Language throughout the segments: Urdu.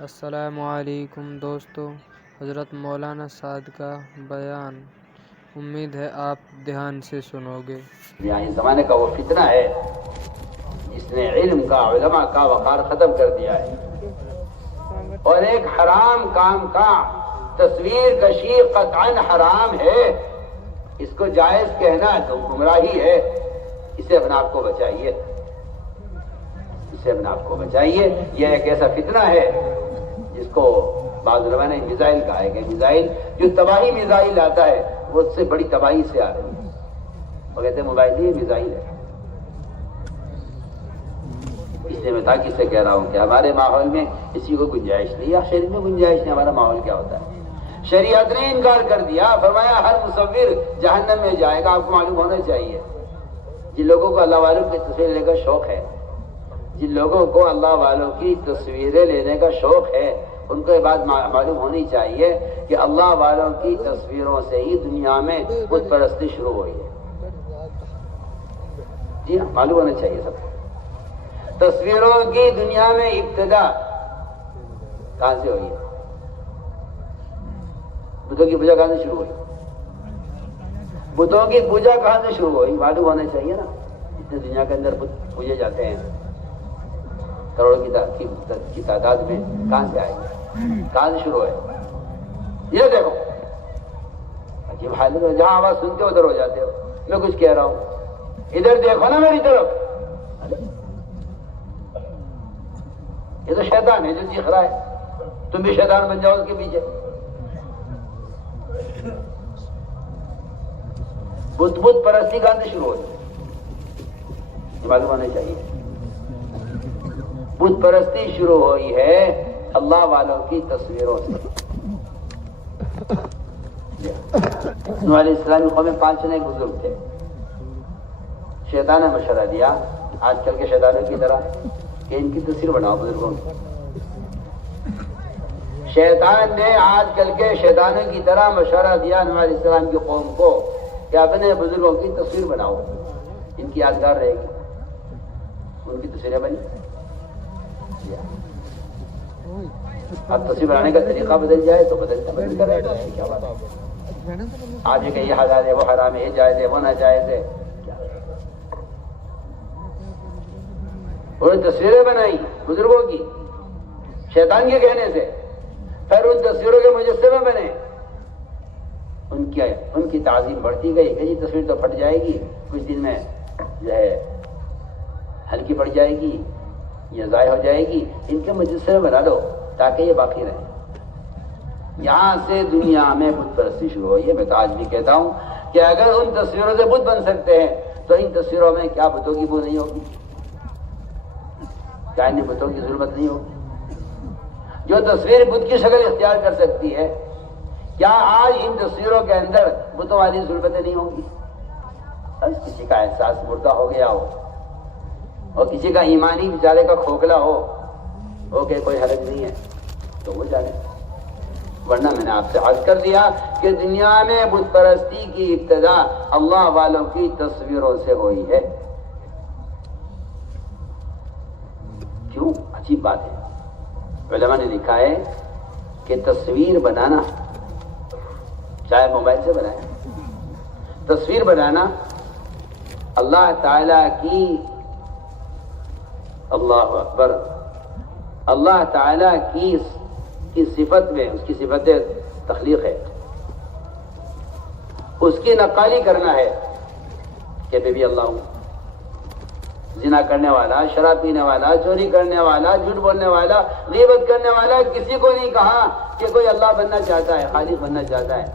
السلام علیکم دوستو، حضرت مولانا سعد کا بیان امید ہے آپ دھیان سے سنو گے۔ یعنی زمانے کا وہ فتنہ ہے جس نے علم کا، علماء کا وقار ختم کر دیا ہے، اور ایک حرام کام کا تصویر کشی قطعاً حرام ہے، اس کو جائز کہنا تو گمراہی ہے۔ اسے اپنے آپ کو بچائیے، اسے اپنے آپ کو بچائیے۔ یہ ایک ایسا فتنہ ہے جس کو بعض علماء نے میزائل کہا ہے کہ میزائل جو تباہی میزائل آتا ہے وہ اس سے بڑی تباہی سے آ رہی ہے۔ وہ کہتے ہیں موبائل یہ میزائل ہے۔ اس لیے میں تاکید سے کہہ رہا ہوں کہ ہمارے ماحول میں کسی کو گنجائش نہیں، یا شریعت میں گنجائش نہیں۔ ہمارا ماحول کیا ہوتا ہے؟ شریعت نے انکار کر دیا، فرمایا ہر مصور جہنم میں جائے گا۔ آپ کو معلوم ہونا چاہیے جن لوگوں کو اللہ والوں کی تصویر لینے کا شوق ہے، جن لوگوں کو اللہ والوں کی تصویریں لینے کا شوق ہے، ان کو یہ بات معلوم ہونی چاہیے کہ اللہ والوں کی تصویروں سے ہی دنیا میں بت پرستی شروع ہوئی ہے۔ جی ہاں، معلوم ہونا چاہیے سب کو۔ تصویروں کی دنیا میں ابتدا کہاں سے ہوئی ہے؟ بتوں کی پوجا کہاں سے شروع ہوئی؟ بتوں کی پوجا کہاں سے شروع ہوئی؟ معلوم ہونا چاہیے نا۔ اتنے دنیا کے اندر بت پوجے جاتے ہیں، کروڑوں کی تعداد میں، کہاں سے آئے؟ کہاں سے شروع ہے؟ یہ دیکھو عجیب حالت ہے، جہاں آواز سنتے ہو ادھر ہو جاتے ہو۔ میں کچھ کہہ رہا ہوں، ادھر دیکھو نا میری طرف۔ یہ تو شیطان ہے جو چیخ رہا ہے، تم بھی شیطان بن جاؤ اس کے پیچھے۔ بت پرستی کہاں سے شروع ہوئی؟ یہ معلوم ہونا چاہیے۔ بت پرستی شروع ہوئی ہے اللہ والوں کی تصویروں سے۔ نوح علیہ السلام کی قوم میں 5 جنے بزرگ تھے۔ شیطان نے مشورہ دیا آج کل کے شیطانوں کی طرح کہ ان کی تصویر بناؤ بزرگوں کی۔ شیطان نے آج کل کے شیطانوں کی طرح مشورہ دیا نوح علیہ السلام کی قوم کو کہ اپنے بزرگوں کی تصویر بناؤ، ان کی یادگار رہے گی۔ ان کی تصویریں بنی۔ اب تصویر بنانے کا طریقہ بدل جائے تو بدل کر رہے گا، کیا بات ہے؟ آپ یہ کہ یہ حلال ہے، وہ حرام ہے، یہ جائز ہے، وہ ناجائز ہے۔ انہوں نے تصویریں بنائی بزرگوں کی شیطان کے کہنے سے، پھر ان تصویروں کے مجسمے بنے۔ ان کی تعظیم بڑھتی گئی کہ جی تصویر تو پھٹ جائے گی، کچھ دن میں جو ہے ہلکی پڑ جائے گی یا ضائع ہو جائے گی، ان کے مجسمے بنا لو تاکہ یہ باقی رہے۔ یہاں سے دنیا میں بت پرستی شروع ہوئی ہے۔ میں تو آج بھی کہتا ہوں کہ اگر ان تصویروں سے بت بن سکتے ہیں تو ان تصویروں میں کیا بتوں کی بو نہیں ہوگی؟ کیا ان بتوں کی ضرورت نہیں ہوگی؟ جو تصویر بت کی شکل اختیار کر سکتی ہے، کیا آج ان تصویروں کے اندر بتوں والی ضرورتیں نہیں ہوں گی؟ کسی کا احساس مردہ ہو گیا ہو اور کسی کا ایمانی بیچارے کا کھوکھلا ہو کہ کوئی حرج نہیں ہے تو وہ جانے۔ ورنہ میں نے آپ سے عرض کر دیا کہ دنیا میں بت پرستی کی ابتدا اللہ والوں کی تصویروں سے ہوئی ہے۔ کیوں؟ عجیب بات ہے۔ علماء نے لکھا ہے کہ تصویر بنانا، چاہے موبائل سے بنائے، تصویر بنانا اللہ تعالی کی، اللہ اکبر، اللہ تعالی کی صفت میں، اس کی صفت تخلیق ہے، اس کی نقالی کرنا ہے کہ میں بھی اللہ ہوں۔ زنا کرنے والا، شراب پینے والا، چوری کرنے والا، جھوٹ بولنے والا، غیبت کرنے والا، کسی کو نہیں کہا کہ کوئی اللہ بننا چاہتا ہے، خالق بننا چاہتا ہے۔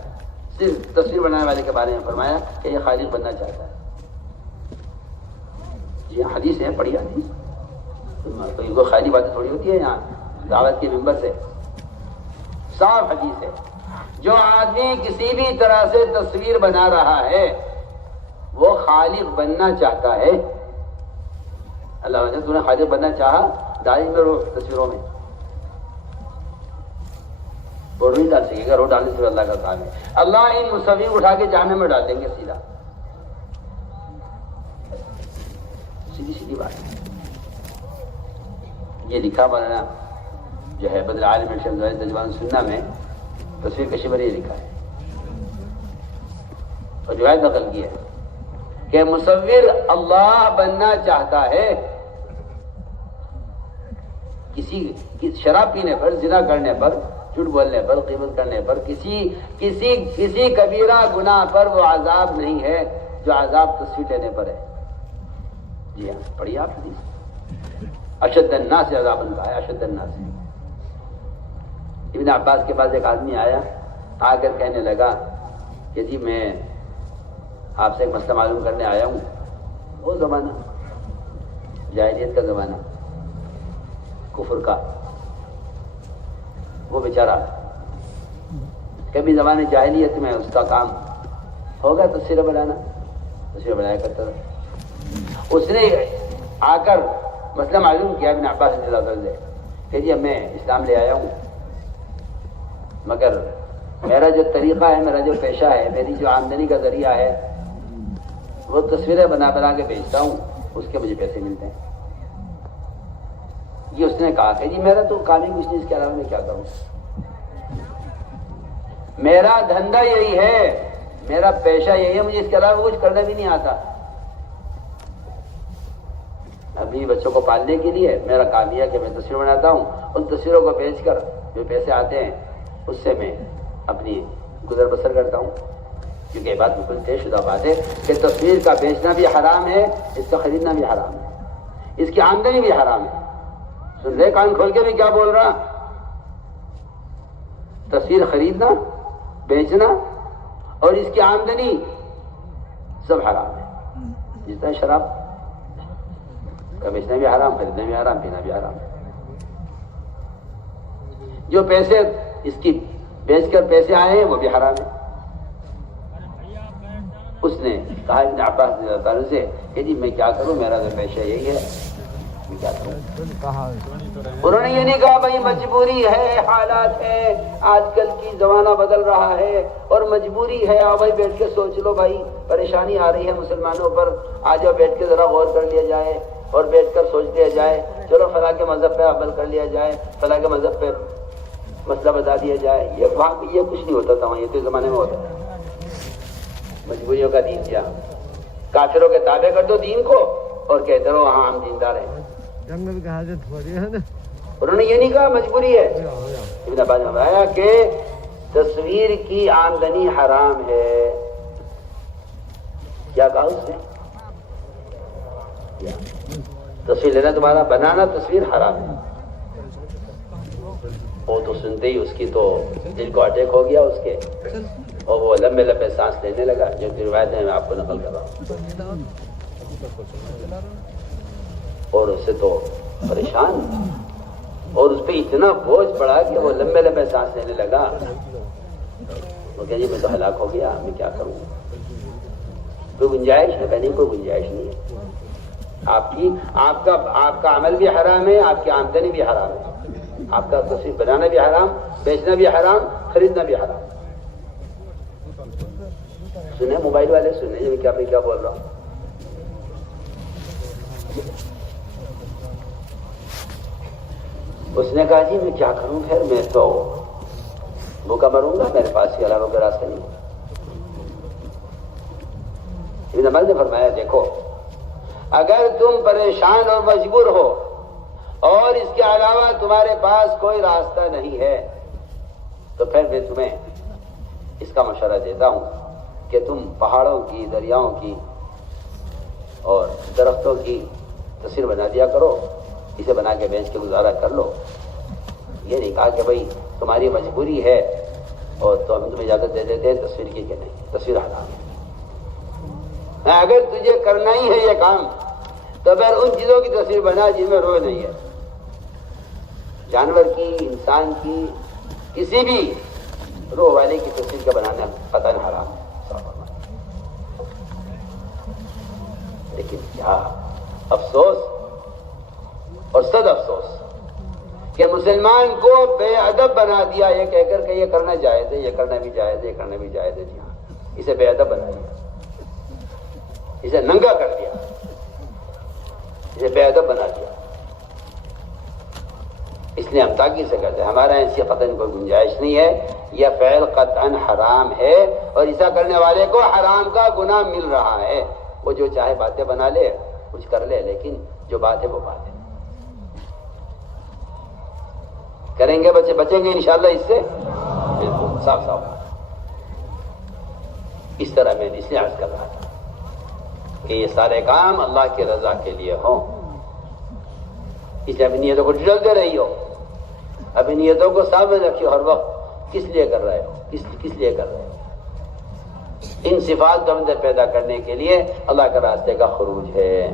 صرف تصویر بنانے والے کے بارے میں فرمایا کہ یہ خالق بننا چاہتا ہے۔ جی حدیث ہے، پڑھی حدیث، کوئی خالی باتیں تھوڑی ہوتی ہے یہاں دعوت کے ممبر سے، صاف حدیث ہے۔ جو آدمی کسی بھی طرح سے تصویر بنا رہا ہے وہ خالق بننا چاہتا ہے۔ اللہ نے تو نے خالق بننا چاہا، ڈالی میں رو تصویروں میں وہ نہیں ڈال سکے گا، رو ڈالنے سے اللہ کا کام ہے۔ اللہ ان مصور اٹھا کے جہنم میں ڈال دیں گے سیدھا، سیدھی بات ہے۔ یہ لکھا مولانا جو ہے بدر عالم شمس تجوان سننا میں تصویر کشی پر یہ لکھا ہے اور روایت نقل کی ہے کہ مصور اللہ بننا چاہتا ہے کسی شراب پینے پر، زنا کرنے پر، جھوٹ بولنے پر، غیبت کرنے پر، کسی کبیرہ گناہ پر وہ عذاب نہیں ہے جو عذاب تصویر لینے پر ہے۔ جی ہاں، پڑھیے آپ حدیث، اشد الناس عذاباً کہا ہے، اشد الناس۔ ابن عباس کے پاس ایک آدمی آیا، آ کر کہنے لگا کہ جی میں آپ سے ایک مسئلہ معلوم کرنے آیا ہوں۔ وہ زمانہ جاہلیت کا زمانہ، کفر کا، وہ بیچارہ کبھی زمانے جاہلیت میں اس کا کام ہوگا تصویر بنانا، تصویر بنایا کرتا تھا۔ اس نے آ کر مسئلہ معلوم کیا ابن عباس رضی اللہ عنہ سے کہ جی میں اسلام لے آیا ہوں، مگر میرا جو طریقہ ہے، میرا جو پیشہ ہے، میری جو آمدنی کا ذریعہ ہے وہ تصویریں بنا بنا کے بیچتا ہوں، اس کے مجھے پیسے ملتے ہیں۔ یہ اس نے کہا کہ جی میرا تو کام ہی کچھ نہیں، اس کے علاوہ میں کیا کروں، میرا دھندا یہی ہے، میرا پیشہ یہی ہے، مجھے اس کے علاوہ کچھ کرنا بھی نہیں آتا۔ ابھی بچوں کو پالنے کے لیے میرا کام یہ ہے کہ میں تصویر بناتا ہوں، ان تصویروں کو بیچ کر جو پیسے آتے ہیں اس سے میں اپنی گزر بسر کرتا ہوں۔ کیونکہ یہ بات بالکل طے شدہ بات ہے کہ تصویر کا بیچنا بھی حرام ہے، اس کا خریدنا بھی حرام ہے، اس کی آمدنی بھی حرام ہے۔ سن لے کان کھول کے بھی کیا بول رہا، تصویر خریدنا، بیچنا اور اس کی آمدنی سب حرام ہے۔ جس طرح شراب کا بیچنا بھی حرام، خریدنا بھی حرام، پینا بھی حرام ہے۔ جو پیسے اس کی بیچ کر پیسے آئے ہیں وہ بھی حرام ہے۔ اس نے کہا ابن عباس رضی اللہ عنہ سے کہ جی میں کیا کروں، میرا تو پیشہ یہی ہے، میں کیا کروں۔ انہوں نے یہ نہیں کہا بھائی مجبوری ہے، حالات ہے، آج کل کی زمانہ بدل رہا ہے اور مجبوری ہے، آؤ بھائی بیٹھ کے سوچ لو، بھائی پریشانی آ رہی ہے مسلمانوں پر، آ جاؤ بیٹھ کے ذرا غور کر لیا جائے اور بیٹھ کر سوچ لیا جائے، چلو فلاں کے مذہب پہ عمل کر لیا جائے، فلاں کے مذہب پہ مسئلہ بتا دیا جائے۔ یہ وہاں یہ کچھ نہیں ہوتا تھا، وہاں یہ تو زمانے میں ہوتا تھا۔ مجبوریوں کا دین کیا، کافروں کے تابع کر دو دین کو اور کہتے رہو ہاں ہم دیندار ہیں۔ انہوں نے یہ نہیں کہا مجبوری ہے۔ ابن عباس نے بتایا کہ تصویر کی آمدنی حرام ہے۔ کیا کہا اس نے؟ تصویر لینا تمہارا، بنانا تصویر حرام ہے۔ وہ تو سنتے ہی اس کی تو دل کو اٹیک ہو گیا اس کے، اور وہ لمبے لمبے سانس لینے لگا، جو روایت ہے میں آپ کو نقل کر رہا ہوں۔ اور اس سے تو پریشان، اور اس پہ اتنا بوجھ پڑا کہ وہ لمبے لمبے سانس لینے لگا۔ وہ کہ جی میں تو ہلاک ہو گیا، میں کیا کروں، کوئی گنجائش ہے؟ نہیں، کوئی گنجائش نہیں ہے۔ آپ کا عمل بھی حرام ہے، آپ کی آمدنی بھی حرام ہے، آپ کا تصویر بنانا بھی حرام، بیچنا بھی حرام، خریدنا بھی حرام۔ سنیں موبائل والے، سنیں میں کیا بول رہا ہوں۔ اس نے کہا جی میں کیا کروں، خیر میں تو بھوکا مروں گا، میرے پاس کے علاوہ کوئی راستہ نہیں۔ ابن عباس نے فرمایا دیکھو، اگر تم پریشان اور مجبور ہو اور اس کے علاوہ تمہارے پاس کوئی راستہ نہیں ہے تو پھر میں تمہیں اس کا مشورہ دیتا ہوں کہ تم پہاڑوں کی، دریاؤں کی اور درختوں کی تصویر بنا دیا کرو، اسے بنا کے بیچ کے گزارا کر لو۔ یہ نہیں کہا کہ بھائی تمہاری مجبوری ہے اور تو ہم تمہیں اجازت دے دیتے ہیں تصویر کی، کہ نہیں، تصویر حرام ہے۔ اگر تجھے کرنا ہی ہے یہ کام تو پھر ان چیزوں کی تصویر بنا جن میں روح نہیں ہے، جانور کی، انسان کی، کسی بھی روح والے کی تصویر کا بنانا قطعاً حرام ہے۔ لیکن کیا افسوس اور صد افسوس کہ مسلمان کو بے ادب بنا دیا، یہ کہہ کر کہ یہ کرنا جائز ہے، یہ کرنا بھی جائز ہے، یہ کرنا بھی جائز ہے۔ جی ہاں، اسے بے ادب بنا دیا، اسے ننگا کر دیا، اسے بے ادب بنا دیا۔ اس لیے ہم تاکید سے کرتے ہیں، ہمارا ایسی قطعاً کوئی گنجائش نہیں ہے، یہ فعل قطعاً حرام ہے اور ایسا کرنے والے کو حرام کا گناہ مل رہا ہے۔ وہ جو چاہے باتیں بنا لے، کچھ کر لے، لیکن جو بات ہے وہ بات ہے۔ کریں گے بچے، بچیں گے انشاءاللہ اس سے، بالکل صاف صاف۔ اس طرح میں اس لیے عرض کر رہا تھا کہ یہ سارے کام اللہ کی رضا کے لیے ہوں، اس لیے اپنی نیتوں کو ڈھلتے رہی ہو، اپنی نیتوں کو سامنے رکھیے ہر وقت، کس لیے کر رہے ہو، کس لیے کر رہے ہو۔ ان صفات کو اندر پیدا کرنے کے لیے اللہ کے راستے کا خروج ہے۔